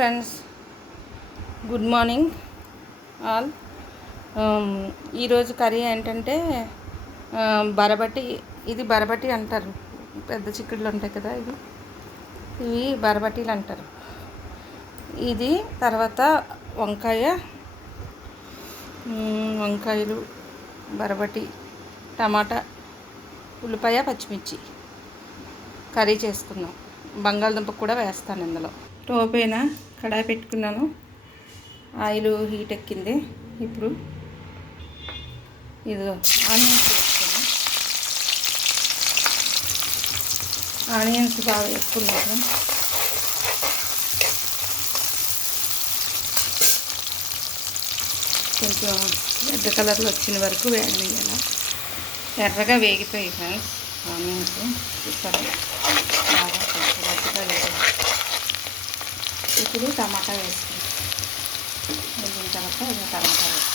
Friends, good morning all. ఈరోజు curry ఏంటంటే బరబటి. ఇది బరబటి అంటారు, పెద్ద చిక్కుడులు ఉంటాయి కదా, ఇవి బరబటీలు అంటారు. ఇది తర్వాత వంకాయలు, బరబటి, టమాటా, ఉల్లిపాయ, పచ్చిమిర్చి కర్రీ చేసుకున్నాం. బంగాళదుంప కూడా వేస్తాను ఇందులో. స్టవ్ పైన కడాయి పెట్టుకున్నాను. ఆయిల్ హీట్ ఎక్కింది. ఇప్పుడు ఇదిగో ఆనియన్స్ వేసుకున్నాను. ఆనియన్స్ బాగా వేసుకున్నాను. కొంచెం రెడ్ కలర్లో వచ్చిన వరకు వేగనియాలి. ఎర్రగా వేగిపోయి ఫ్రెండ్స్ ఆనియన్స్ చూసారు, బాగా కొంచెం రెడ్గా వేగాలి. ఇప్పుడు టమాటా వేసుకుంటాం. వేగిన తర్వాత టమాటా వేస్తాం.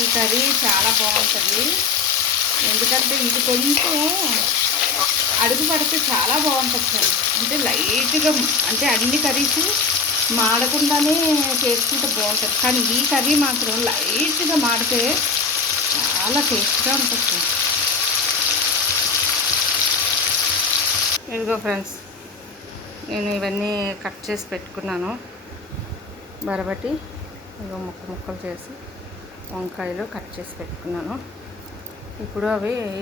ఈ కర్రీ చాలా బాగుంటుంది, ఎందుకంటే ఇది కొంచెం అడుగు పడితే చాలా బాగుంటుంది సార్. అంటే లైట్గా, అంటే అన్ని కర్రీస్ మాడకుండానే చేసుకుంటే బాగుంటుంది, కానీ ఈ కర్రీ మాత్రం లైట్గా మాడితే చాలా టేస్ట్గా ఉంటుంది. ఇదిగో ఫ్రెండ్స్, నేను ఇవన్నీ కట్ చేసి పెట్టుకున్నాను. బరబటి ఇదిగో ముక్కలు చేసి, వంకాయలు కట్ చేసి పెట్టుకున్నాను. ఇప్పుడు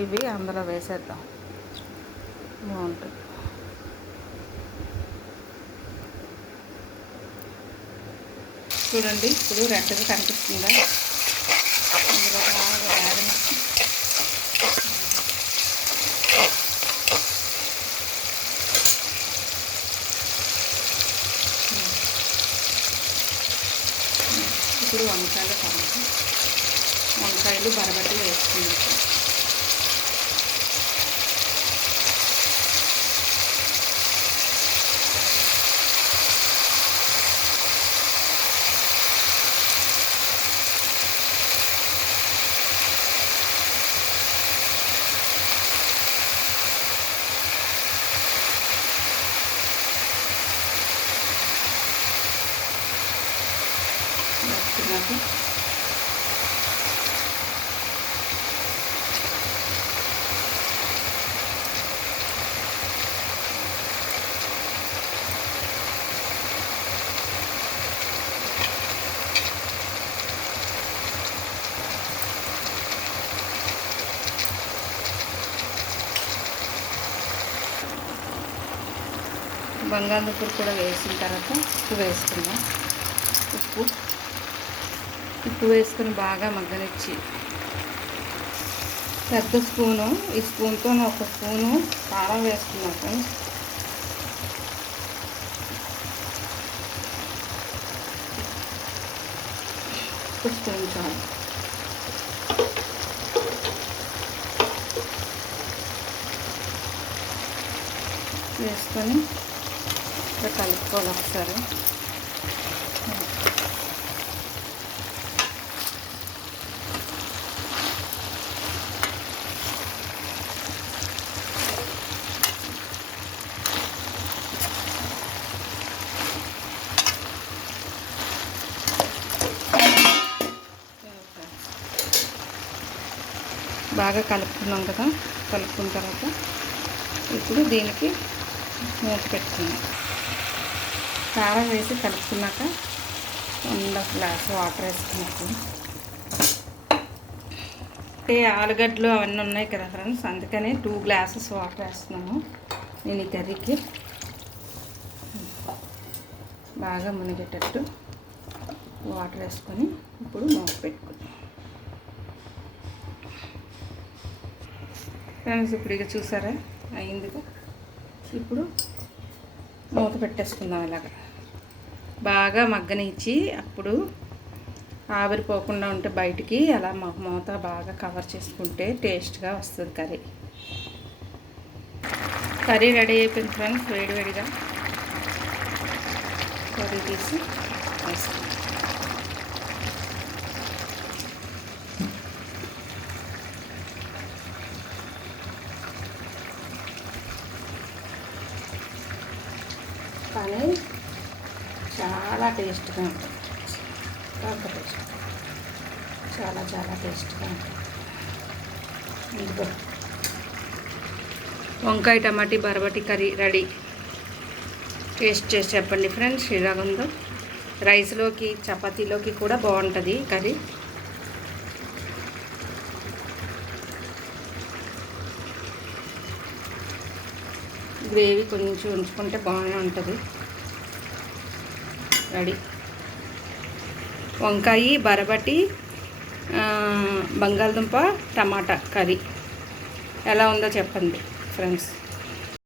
ఇవి అందులో వేసేద్దాం, బాగుంటుంది. చూడండి, ఇప్పుడు రెడ్గా కనిపిస్తుందా? అందులో బాగా వేగనిచ్చి ఇప్పుడు వంకాయలు బరబట్టి వేసుకున్నాం. బంగాళదుంపలు కూడా వేసిన తర్వాత ఉప్పు వేసుకుందాం. ఉప్పు వేసుకొని బాగా మగ్గనిచ్చి, పెద్ద స్పూను, ఈ స్పూన్తో ఒక స్పూను కారం వేసుకున్నాం ఫ్రెండ్స్. ఒక స్పూన్ చాలు. వేసుకొని కలుపుకోవాలి ఒకసారి. బాగా కలుపుకున్నాం కదా. కలుపుకున్న తర్వాత ఇప్పుడు దీనికి మూత పెట్టుకున్నాం. కారం వేసి కలుపుకున్నాక 1 గ్లాస్ వాటర్ వేసుకున్నాం. అంటే ఆలుగడ్డలు అవన్నీ ఉన్నాయి కదా ఫ్రెండ్స్, అందుకని 2 గ్లాసెస్ వాటర్ వేస్తున్నాను నేను ఈ కర్రీకి. బాగా మునిగేటట్టు వాటర్ వేసుకొని ఇప్పుడు మూత పెట్టుకుందాం ఫ్రెండ్స్. ఇప్పుడు ఇక చూసారా అయిందిగా. ఇప్పుడు మూత పెట్టేసుకుందాం. ఇలాగ బాగా మగ్గనిచ్చి, అప్పుడు ఆవిరిపోకుండా ఉంటే బయటికి అలా మూత బాగా కవర్ చేసుకుంటే టేస్ట్గా వస్తుంది కర్రీ రెడీ అయిపోయింది ఫ్రెండ్స్. వేడివేడిగా కర్రీ తీసి వేసుకుంటాం. కానీ చాలా టేస్ట్గా ఉంటుంది. చాలా చాలా టేస్ట్గా ఉంటుంది. ఇదిగో వంకాయ టమాటీ బరబటి కర్రీ రెడీ. టేస్ట్ చేసి చెప్పండి ఫ్రెండ్స్ ఎలాగుందో. రైస్లోకి చపాతీలోకి కూడా బాగుంటుంది కర్రీ. గ్రేవీ కొంచెం ఉంచుకుంటే బాగానే ఉంటుంది. రెడీ. వంకాయ బరబటి బంగాళదుంప టమాటా కర్రీ ఎలా ఉందో చెప్పండి ఫ్రెండ్స్.